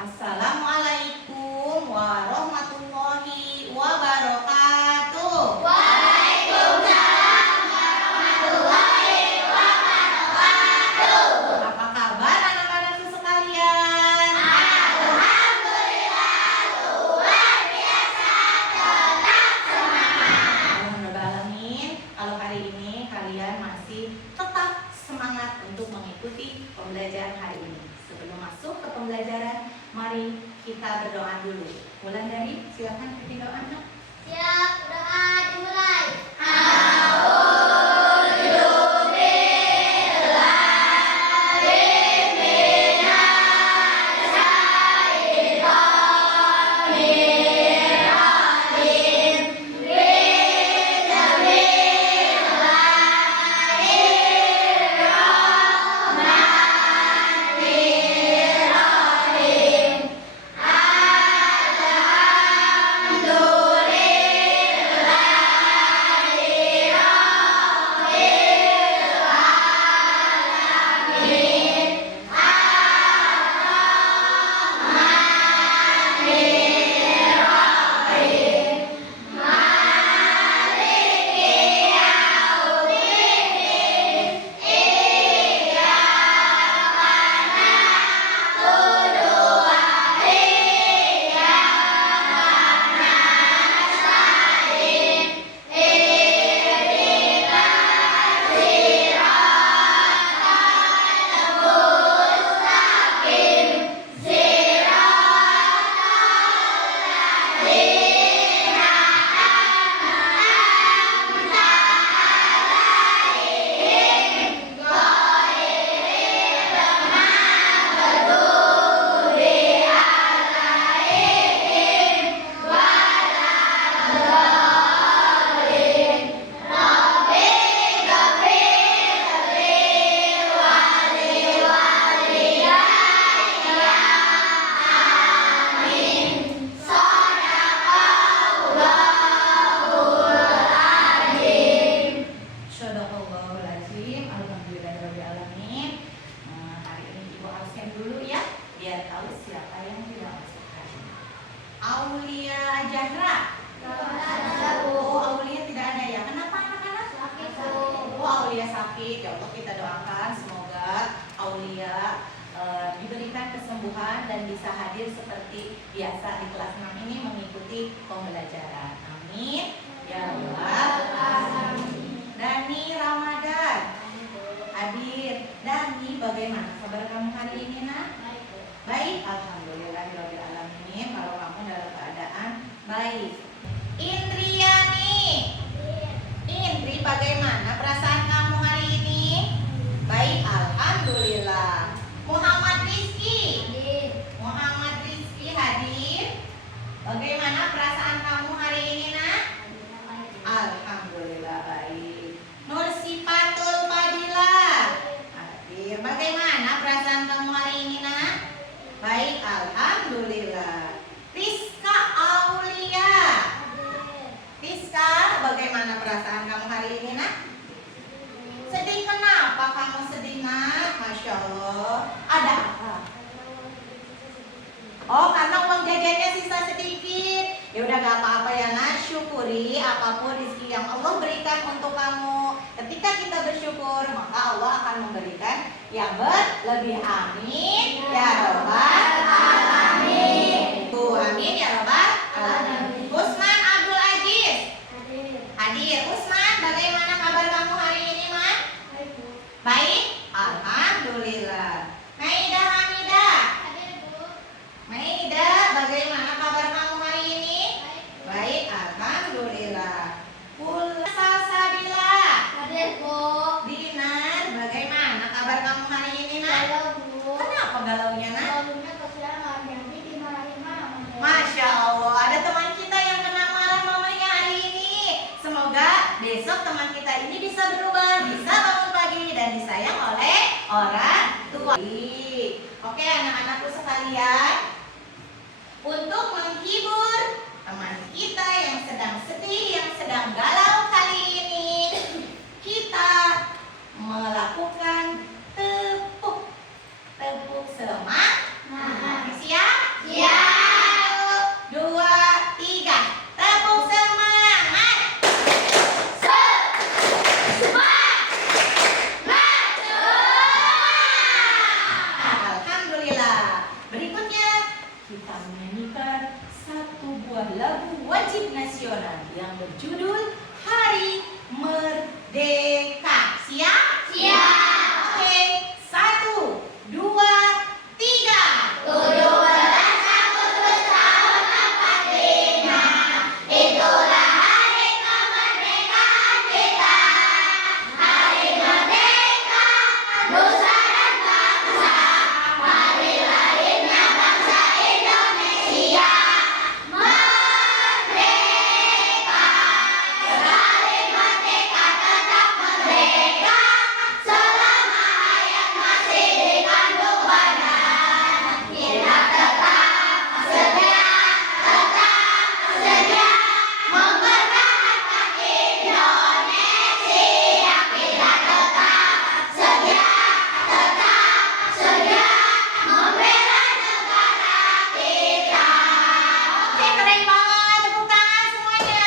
Assalamualaikum warahmatullahi wabarakatuh. Waalaikumsalam warahmatullahi wabarakatuh. Apa kabar anak-anakku sekalian? Alhamdulillah luar biasa, tetap semangat. Alhamdulillah. Kalau hari ini kalian masih tetap semangat untuk mengikuti pembelajaran hari ini. Sebelum masuk ke pembelajaran, mari kita berdoa dulu. Mulai dari, silakan ketika anak. Siap, doa dimulai. Shadaqallahulazim. Alhamdulillahirrahmanirrahim. Hari ini Ibu absen dulu ya, biar tahu siapa yang tidak absen hari ini. Aulia Jahra. Oh, Aulia tidak ada ya. Kenapa anak-anak? Oh, Aulia sakit. Ya Allah, kita doakan semoga Aulia diberikan kesembuhan dan bisa hadir seperti biasa di kelas 6 ini mengikuti pembelajaran. Amin. Ya Allah. Dani Ramadan hadir. Dani, bagaimana kabar kamu hari ini, nak? Baik, alhamdulillahirobbilalamin. Kalau kamu dalam keadaan baik. Indriani, Indri, bagaimana perasaan kamu hari ini? Baik, alhamdulillah. Muhammad Rizky, Muhammad Rizky hadir. Bagaimana perasaan kamu hari ini, nak? Alhamdulillah baik. Nursifatul Fadila hadir. Bagaimana perasaan kamu hari ini, nak? Baik, alhamdulillah. Rizka Aulia, Rizka, bagaimana perasaan kamu hari ini, nak? Sedih, kenapa kamu sedih, nak? Masya Allah. Ada apa? Oh, karena uang jajannya sisa sedikit. Ya udah, gak apa-apa ya, nak. Syukuri apapun rezeki yang Allah berikan untuk kamu. Ketika kita bersyukur, maka Allah akan memberikan yang berlebih. Amin ya rabbal alamin. Amin ya rabbal alamin. Usman Abdul Aziz hadir. Usman, bagaimana kabar kamu hari ini, Man? Baik, alhamdulillah. Maida Hamidah, Maida, bagaimana kabar kamu hari ini? Baik, alhamdulillah. Salsabila, Dinar, bagaimana kabar kamu hari ini, nak? Kenapa galaunya, nak? Masya Allah, ada teman kita yang kena marah mamanya hari ini. Semoga besok teman kita ini bisa berubah, bisa bangun pagi dan disayang oleh orang tua. Oke, anak-anakku sekalian, untuk menghibur teman kita yang sedang sedih, yang sedang galau kali ini, kita melakukan tepuk semangat. Siap? lagu wajib nasional yang berjudul Hari Merdeka. Siap? Siap. Oke, 1, 2, 3. 17 Agustus tahun 45, itulah hari kemerdekaan kita. Hari merdeka, nusa dan bangsa. Hari lahirnya bangsa Indonesia. Merdeka, sekali merdeka tetap merdeka. Selama hayat masih dikandung badan, kita tetap setia mempertahankan Indonesia. Kita tetap setia membela negara kita. Oke, keren banget. Tepuk tangan semuanya.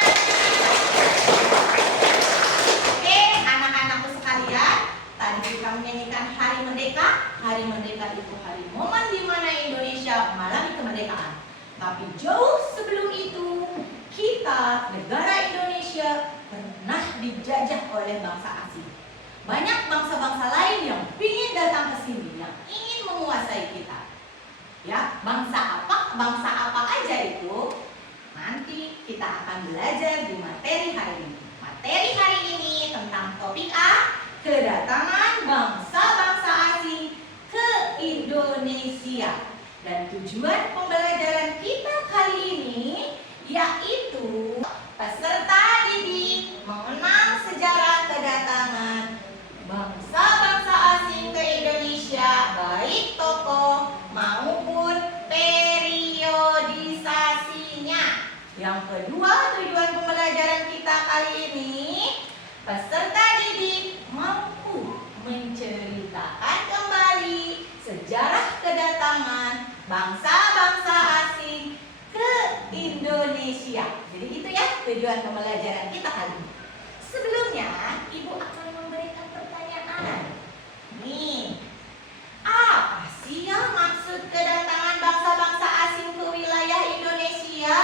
Oke, anak-anakku sekalian, tadi kita menyanyikan Hari Merdeka. Hari Merdeka itu hari momen di mana Indonesia mengalami kemerdekaan. Tapi jauh sebelum itu, kita, negara Indonesia, pernah dijajah oleh bangsa asing. Banyak bangsa-bangsa lain yang ingin datang ke sini, yang ingin menguasai kita. Ya, bangsa apa aja itu? Nanti kita akan belajar di materi hari ini. Materi hari ini tentang topik A, kedatangan bangsa-bangsa asing ke Indonesia. Dan tujuan pembelajaran kita kali ini yaitu peserta didik mengenal sejarah kedatangan bangsa-bangsa asing ke Indonesia, baik tokoh maupun periodisasinya. Yang kedua, tujuan pembelajaran kita kali ini, peserta didik mampu menceritakan kembali sejarah kedatangan bangsa-bangsa asing ke Indonesia. Jadi itu ya tujuan pembelajaran kita kali ini. Sebelumnya, Ibu akan memberikan pertanyaan. Nih, apa sih yang maksud kedatangan bangsa-bangsa asing ke wilayah Indonesia?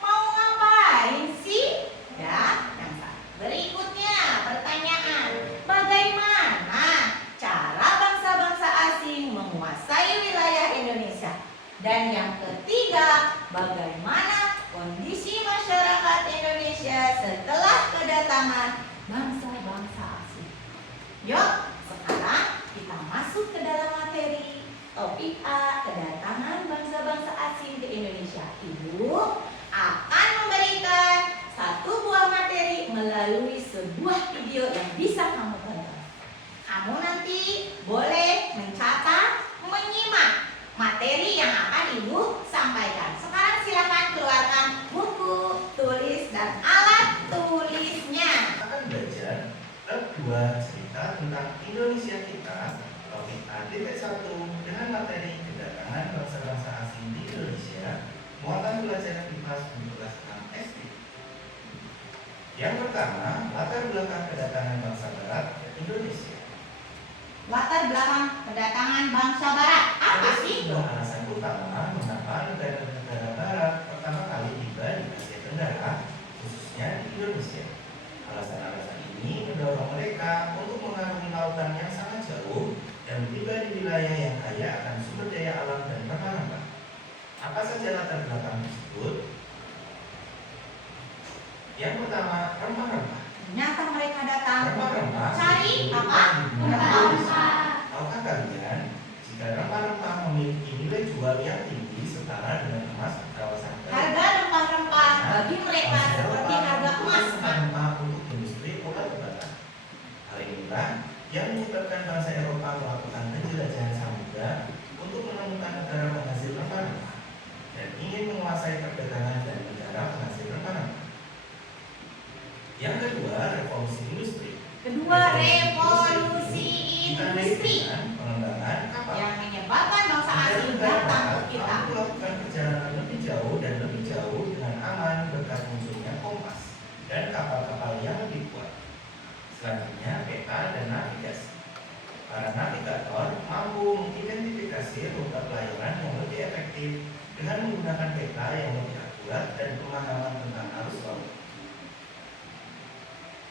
Mau ngapain sih? Ya, yang berikutnya pertanyaan. Bagaimana cara bangsa-bangsa asing menguasai wilayah Indonesia? Dan yang ketiga, bagaimana kondisi masyarakat Indonesia setelah kedatangan bangsa-bangsa asing? Yuk, sekarang kita masuk ke dalam materi topik A, kedatangan bangsa-bangsa asing ke Indonesia. Ibu akan memberikan satu buah materi melalui sebuah video yang bisa kamu tonton. Kamu nanti boleh mencatat, menyimak materi yang akan Ibu sampaikan. Sekarang silakan keluarkan buku, tulis, dan alat tulisnya. Akan belajar bab 2 cerita tentang Indonesia kita, topik A.1 dengan materi kedatangan bangsa-bangsa asing di Indonesia, muatan pelajaran IPA 11 kelas 6 SD. Yang pertama, latar belakang kedatangan bangsa Barat ke Indonesia. Latar belakang kedatangan bangsa Barat apa Ada sih? sejumlah alasan utama mengapa negara-negara Barat pertama kali tiba di Asia Tenggara, khususnya di Indonesia. Alasan-alasan ini mendorong mereka untuk mengarungi lautan yang sangat jauh dan tiba di wilayah yang kaya akan sumber daya alam dan rempah-rempah. Apa saja latar belakang tersebut? Yang pertama, rempah-rempah. Ternyata mereka datang Rempah-rempah cari apa? Rempah-rempah. Tahukah kalian, jika rempah-rempah memiliki nilai jual yang tinggi setara dengan emas di kawasan Harga rempah-rempah bagi mereka seperti harga emas. rempah untuk industri obat-obatan. Hal inilah yang menyebabkan bangsa Eropa melakukan penjelajahan samudra untuk menemukan negara penghasil rempah-rempah dan ingin menguasai perdagangan dan negara penghasil rempah-rempah. Yang kedua, revolusi industri. Kedua, revolusi industri Dengan pengembangan kapal. yang menyebabkan bangsa asing datang ke kita. Mampu melakukan perjalanan lebih jauh dan lebih jauh dengan aman berkat munculnya kompas dan kapal-kapal yang lebih kuat. Selanjutnya, peta dan navigasi. Para navigator mampu mengidentifikasi rute pelayaran yang lebih efektif dengan menggunakan peta yang lebih akurat kuat dan pemahaman tentang arus laut.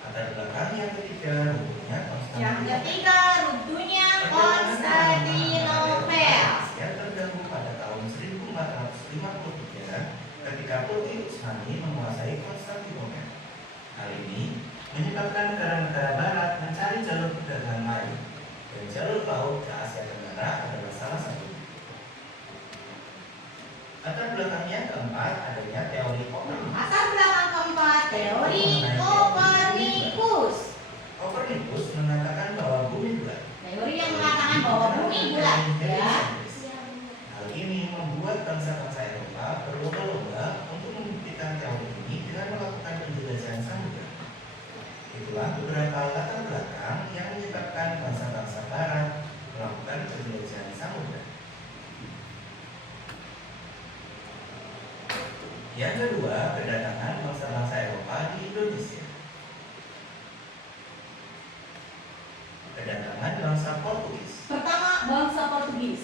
Latar belakang yang ketiga runtuhnya Yang ketiga, runtuhnya Konstantinopel. Yang terganggu pada tahun 1453 ketika Putih Utsmani menguasai Konstantinopel. Hal ini menyebabkan negara-negara Barat mencari jalur perdagangan lain, dan jalur laut ke Asia Tenggara adalah salah satunya. Latar belakangnya keempat adanya teori Kopernikus. Latar belakang keempat, teori Kopernikus. Kopernikus mengatakan bahwa bumi bulat. Teori yang mengatakan bahwa bumi bulat, ya. Hal ini membuat bangsa-bangsa Eropa berlomba-lomba untuk membuktikan teori ini dengan melakukan penjelajahan samudra. Itulah beberapa latar belakang yang menyebabkan bangsa-bangsa Barat melakukan penjelajahan samudra. Yang kedua, kedatangan bangsa-bangsa Eropa di Indonesia. Kedatangan bangsa Portugis. Pertama, bangsa Portugis.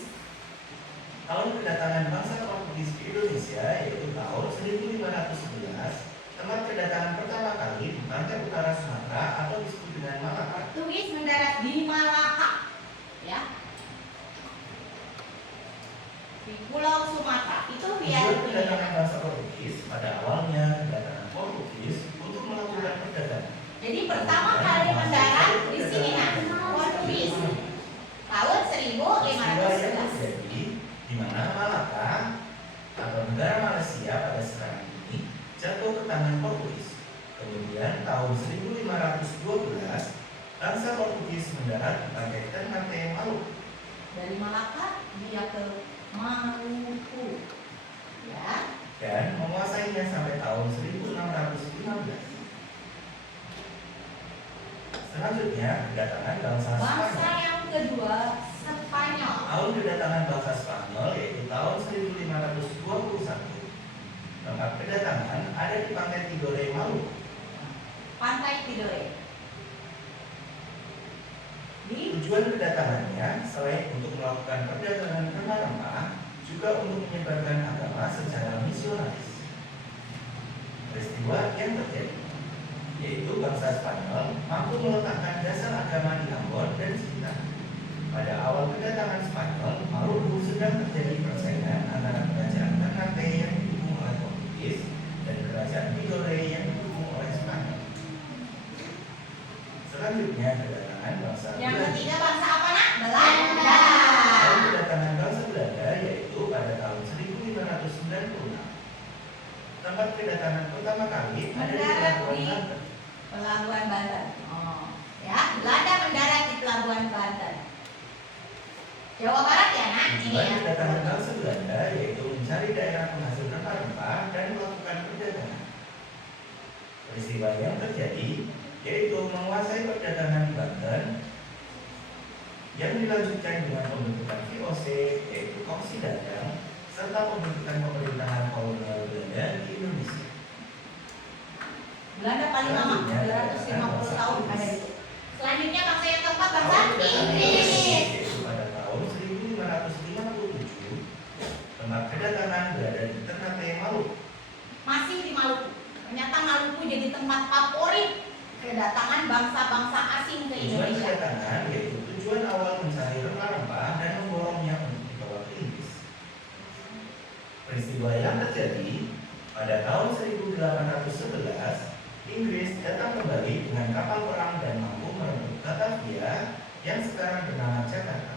Tahun kedatangan bangsa Portugis di Indonesia yaitu tahun 1511. Tempat kedatangan pertama kali di pantai utara Sumatera atau disebut dengan Malaka. Portugis mendarat di Malaka, ya. Di Pulau Sumatera. Itu biar Tujuan kedatangan bangsa Portugis pada awalnya kedatangan Portugis untuk melakukan perdagangan. Jadi pertama kali mendarat di sini, nah, Portugis. Tahun Peristiwa yang 1511. terjadi di mana Malaka atau negara Malaysia pada sekarang ini jatuh ke tangan Portugis. Kemudian tahun 1512 bangsa Portugis mendarat di pantai Ternate, Maluku. Dari Malaka dia ke Maluku, ya. Dan menguasainya sampai tahun 1615. Selanjutnya kedatangan bangsa Bangsa Spanyol. yang kedua, Spanyol. Tahun kedatangan bangsa Spanyol yaitu tahun 1521. Tempat kedatangan ada di pantai Tidore, Maluku. Pantai Tidore. Di Tujuan kedatangannya selain untuk melakukan perdagangan rempah-rempah, juga untuk menyebarkan agama secara misionaris. Peristiwa yang terjadi yaitu bangsa Spanyol mampu meletakkan dasar agama di Ambon dan sekitar. Pada awal kedatangan Spanyol, Maluku sedang terjadi persaingan antara kerajaan Ternate yang didukung oleh Portugis dan kerajaan Tidore yang didukung oleh Spanyol. Selanjutnya kedatangan bangsa yang Belanda. ketiga bangsa apa, nak? Belanda. Tahun kedatangan bangsa Belanda yaitu pada tahun 1596. Tempat kedatangan pertama kali ada di Mendarat Pelabuhan di Banten. Pelabuhan Banten. Oh, ya, Belanda mendarat di Pelabuhan Banten. Jawa Barat ya, nak? Ini Tujuan ya. kedatangan bangsa Belanda yaitu mencari daerah penghasil rempah-rempah dan melakukan perdagangan. Peristiwa yang terjadi yaitu menguasai perdagangan di Banten yang dilanjutkan dengan pembentukan VOC yaitu Komisi Dagang serta pembentukan pemerintahan kolonial Belanda di Indonesia. Belanda paling lama, 250 tahun ada itu. Selanjutnya bangsa yang keempat, bangsa Tahun kedatangan Inggris. yaitu pada tahun 1557. Tempat kedatangan berada di Ternate, Maluku. Masih di Maluku. Ternyata Maluku jadi tempat favorit kedatangan bangsa-bangsa asing ke Tujuan Indonesia. kedatangan yaitu tujuan awal mencari rempah-rempah dan memborongnya untuk dibawa ke Inggris. Peristiwa yang terjadi pada tahun 1811, Inggris datang kembali dengan kapal perang dan mampu merebut Batavia yang sekarang bernama Jakarta.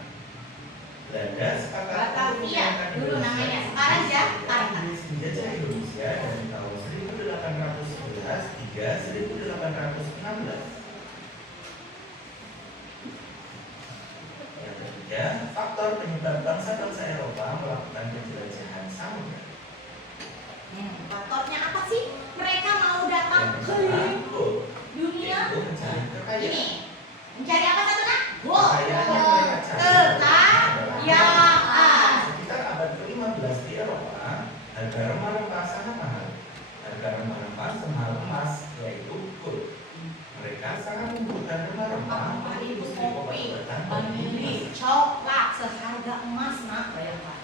Belanda sepakat untuk Batavia, menyerahkan dulu Indonesia namanya, ke sekarang Inggris. Jakarta. Inggris menjajah Indonesia dari tahun 1811 hingga 1816. Yang ketiga, faktor penyebab bangsa-bangsa Eropa melakukan penjelajahan samudra. Faktornya apa sih? Mereka mau datang Yang ke pertama, gold, dunia yaitu mencari kekayaan. ini. Mencari apa satu, nak? Gold. Kekayaan yang mereka cari Kekayaan. sekitar abad ke-15 di Eropa, harga rempah-rempah sangat mahal. Harga rempah-rempah semahal emas, yaitu gold. Mereka sangat membutuhkan rempah-rempah Rempah untuk itu industri kopi, obat-obatan dan vanili, minuman. coklat seharga emas, nak, bayangkan.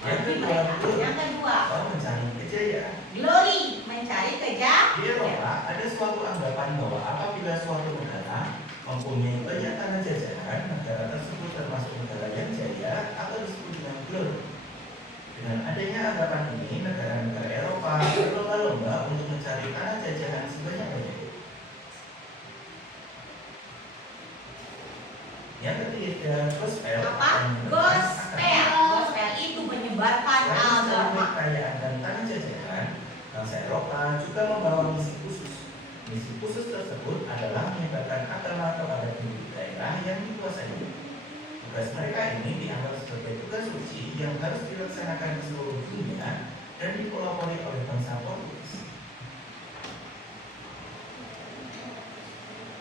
Yang kedua, Mereka. gold Yang kedua, atau mencari kejayaan. kejayaan. Glory, mencari Di kejayaan. Eropa ada suatu anggapan bahwa apabila suatu negara mempunyai banyak tanah jajahan, negara tersebut termasuk negara yang jaya atau disebut dengan glory. Dengan adanya anggapan ini, negara-negara Eropa berlomba-lomba untuk mencari tanah jajahan sebanyak-banyaknya. Yang ketiga, gospel. Apa? Gospel. Gospel itu menyebarkan agama. Kekayaan dan tanah jajahan, bangsa Eropa juga membawa misi khusus. Misi khusus tersebut adalah menyebarkan agama kepada penduduk daerah yang dikuasainya. Tugas mereka ini dianggap sebagai tugas suci yang harus dilaksanakan di seluruh dunia dan dipelopori oleh bangsa Portugis.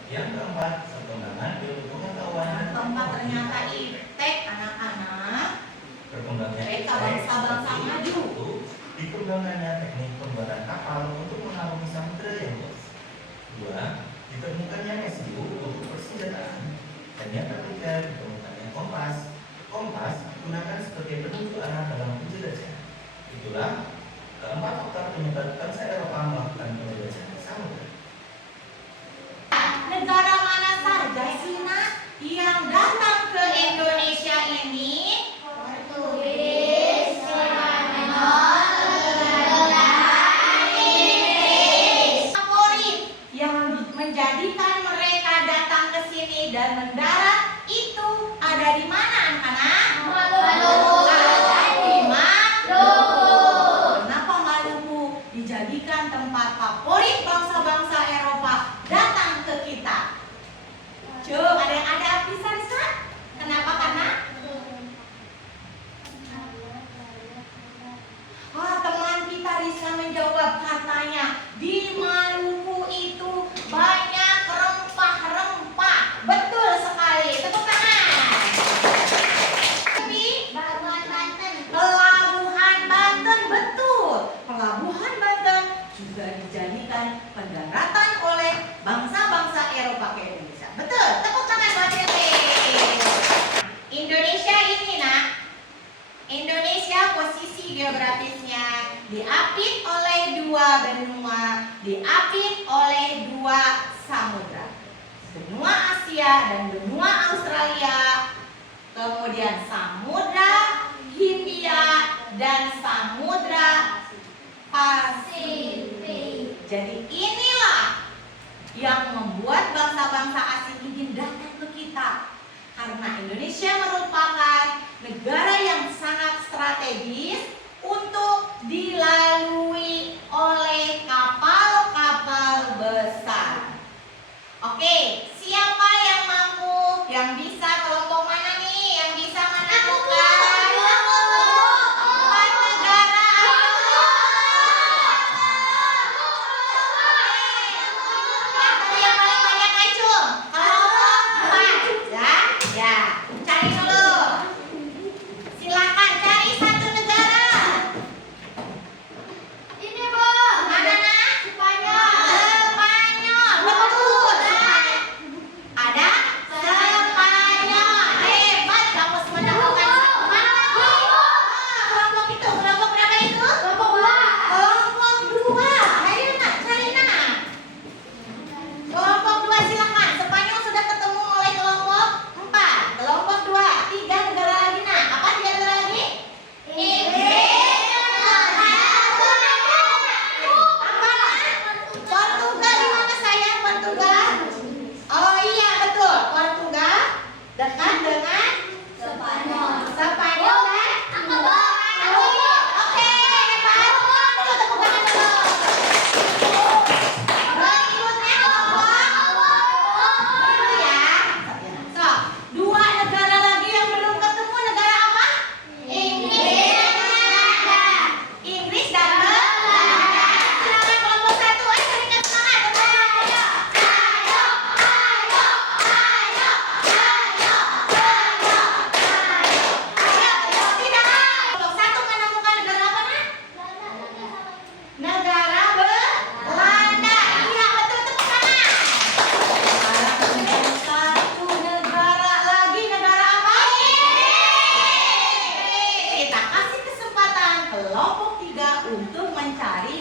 Yang keempat, perkembangan ilmu pengetahuan. Keempat, ternyata iptek anak-anak. Berkembangnya Mereka bangsa-bangsa maju. Dikembangkannya teknik pembuatan kapal untuk mengarungi samudera yang luas. Dua, ditemukannya mesiu untuk persenjataan. Dan yang ketiga, ditemukannya kompas. Kompas digunakan sebagai penunjuk arah dalam penjelajahan. Itulah keempat faktor penyebab bangsa Eropa melakukan penjelajahan samudera. Negara mana saja sih nak yang datang ke Indonesia ini? Portugis, Spanyol, Inggris. Favorit yang menjadikan mereka datang ke sini dan mendarat itu ada di mana anak-anak? Maluku. Ada di Maluku. Kenapa Maluku dijadikan tempat favorit bangsa-bangsa Eropa datang ke kita? Coba ada bisa? Kenapa? Karena teman kita Rizka menjawab, katanya di Maluku itu banyak rempah-rempah. Betul sekali. Tepuk tangan. Di Pelabuhan Banten. Pelabuhan Banten, betul. Pelabuhan Banten juga dijadikan pendaratan oleh bangsa-bangsa Eropa ke Indonesia. Betul. Tepuk tangan buat Tete. Indonesia ini nak. Indonesia posisi geografisnya diapit oleh dua benua, diapit oleh dua samudra. Benua Asia dan benua Australia, kemudian samudra Hindia dan samudra Pasifik. Jadi inilah yang membuat bangsa-bangsa asing ingin datang ke kita. Karena Indonesia merupakan negara yang sangat strategis untuk dilalui oleh kapal-kapal besar. Oke, siapa yang mampu, yang bisa, kelompok mana nih yang bisa menemukan empat negara? Yang paling banyak acung, kelompok 4 ya, cari dulu. Silakan cari satu negara. Ini Bu. Mana nak? Spanyol. Spanyol, betul. Ada Spanyol. Hebat kamu menemukan. Mana lagi? Kelompok itu, kelompok berapa itu? Kelompok 2. Kelompok 2. Ayo nak, cari nak. Kelompok 2 silakan. Spanyol sudah ketemu oleh kelompok 4. Kelompok 2, 3 negara lagi nak. Apa 3 negara lagi? Portugal di mana sayang? Portugal. Oh iya betul, Portugal dekat dengan Spanyol. Spanyol kan? Oke, hebat. Dulu tepuk tangan dulu. Berikutnya kelompok dulu ya. So, 2 negara lagi yang belum ketemu, negara apa? Inggris dan Belanda. Silakan kelompok 1. Ayo berikan semangat. Tidak. Kelompok 1 menemukan negara apa nak? Negara Belanda. Iya betul, tepuk tangan. Sekarang tinggal satu negara lagi, negara apa? Kita kasih kesempatan kelompok 3 untuk mencari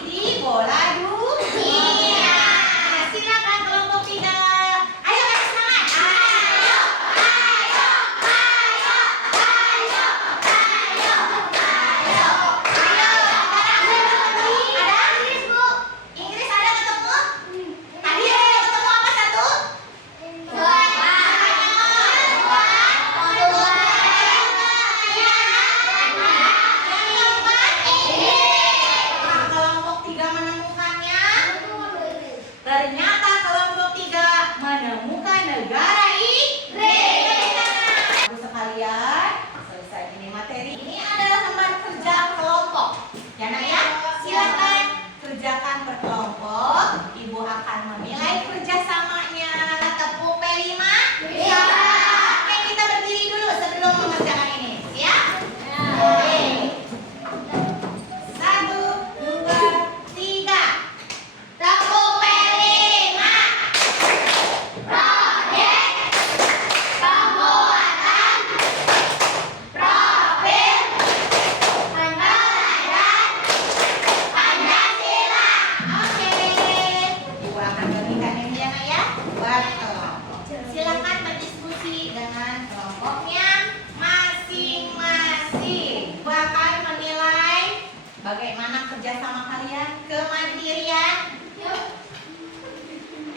bagaimana kerjasama kalian? Kemandirian?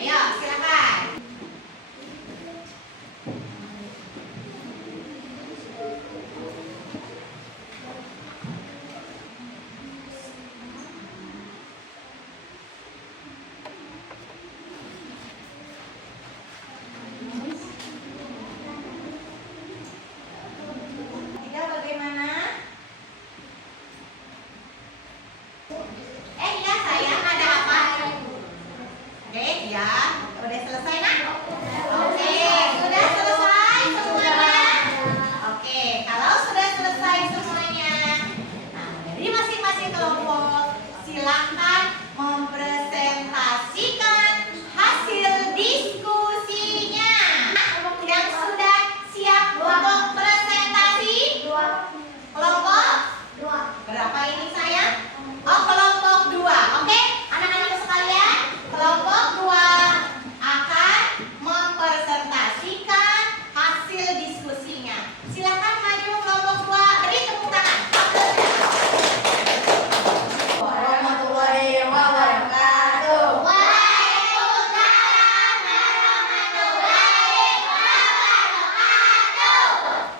Ayo, silakan. Tiga bagaimana? Iya sayang, ada apa? Oke, ya. Udah selesai nak? Oke, sudah selesai semuanya? Oke, kalau sudah selesai semuanya, nah dari masing-masing kelompok silakan mempresentasikan hasil diskusinya. Yang sudah siap untuk presentasi? Kelompok? Berapa ini sayang? Oh, kelompok 2. Oke, anak-anak sekalian, kelompok 2 akan mempresentasikan hasil diskusinya. Silakan maju kelompok 2. Beri tepuk tangan. Warahmatullahi wabarakatuh. Waalaikumsalam warahmatullahi wabarakatuh.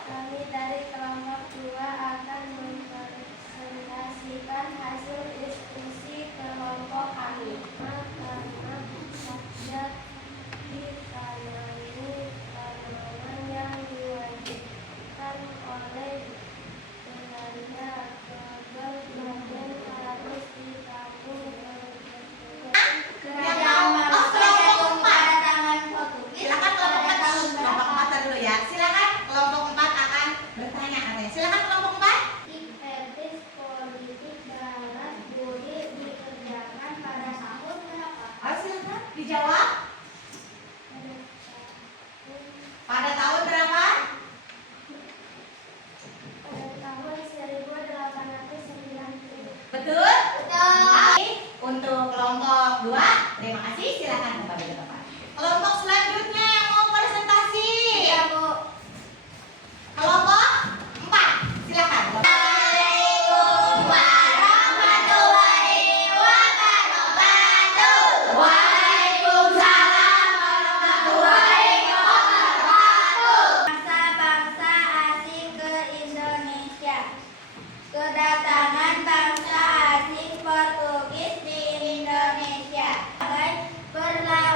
Kami dari kelompok 2 akan mempresentasikan hasil diskusi kelompok kami. Makanan subjek ditanami tanaman yang diwajibkan oleh belanja kedua bagian harus ditabung Silakan kelompok 4 dulu ya. Silakan kelompok 4 akan bertanya katanya. Silakan kelompok 4. Etis politik balas budi dikerjakan pada tahun berapa? Oh, silakan dijawab. Pada tahun berapa? Pada tahun 1890. Betul? Betul. Untuk kelompok 2, terima kasih. Silakan kembali ke tempat. Kelompok selanjutnya yang mau presentasi. Iya, Bu. Kelompok 4, silakan. Waalaikumsalam warahmatullahi wabarakatuh. Waalaikumsalam warahmatullahi wabarakatuh. Bangsa-bangsa asing ke Indonesia. Kedatangan bangsa asing Portugis di Indonesia sebagai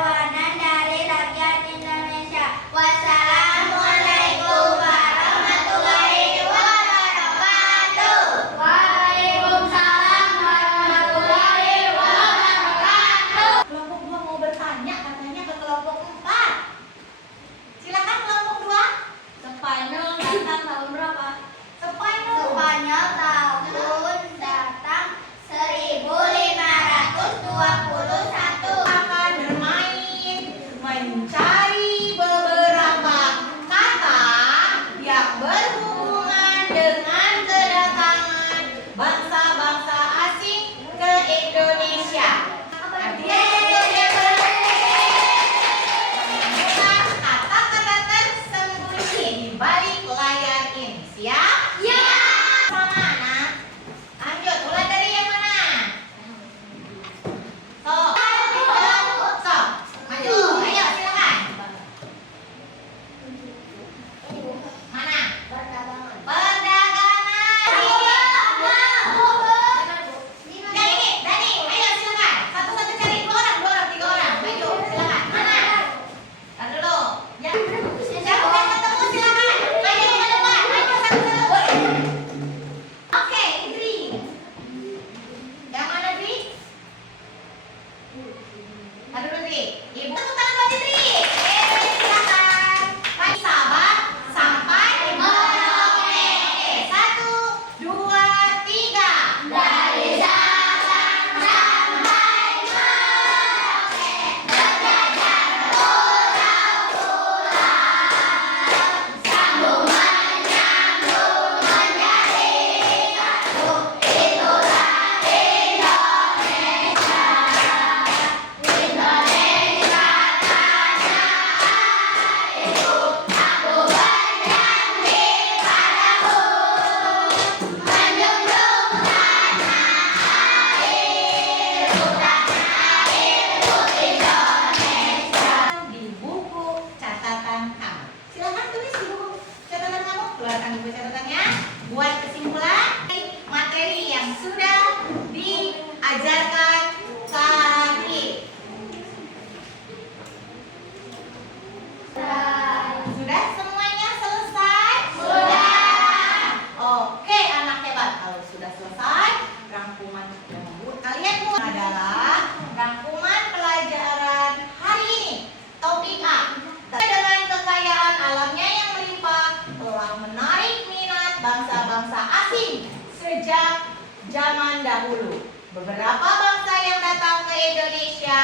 selesai. Rangkuman yang kalian mau adalah rangkuman pelajaran hari ini. Topik A. Dengan kekayaan alamnya yang melimpah telah menarik minat bangsa-bangsa asing sejak zaman dahulu. Beberapa bangsa yang datang ke Indonesia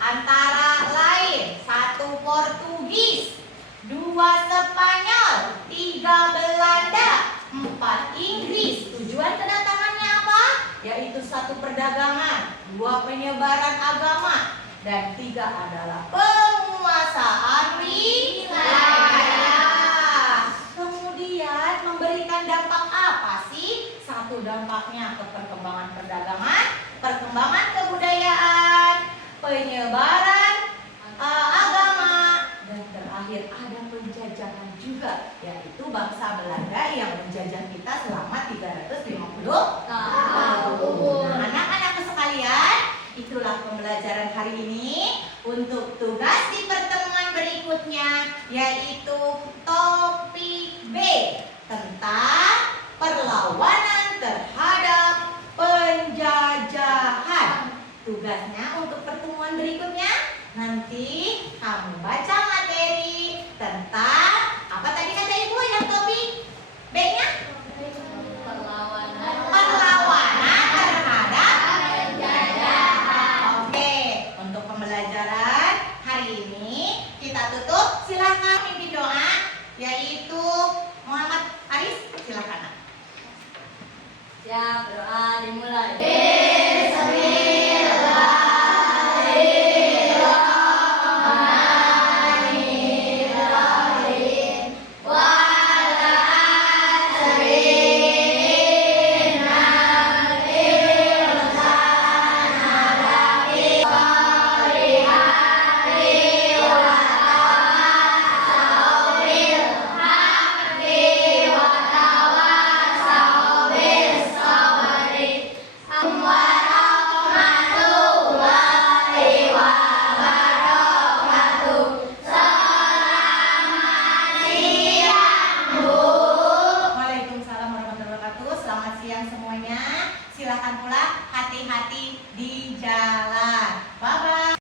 antara lain 1 Portugis, 2 Spanyol, 3 Belanda, 4 Inggris. Tujuan kedatangannya apa? Yaitu 1 perdagangan, 2 penyebaran agama, dan 3 adalah penguasaan wilayah. Kemudian memberikan dampak apa sih? 1 dampaknya ke perkembangan perdagangan, perkembangan kebudayaan, penyebaran agama, dan terakhir ada penjajahan juga, yaitu bangsa Belanda yang menjajah kita selama 350 tahun. Anak-anakku sekalian, itulah pembelajaran hari ini. Untuk tugas di pertemuan berikutnya yaitu topik B tentang perlawanan terhadap penjajahan. Tugasnya untuk pertemuan berikutnya nanti kamu baca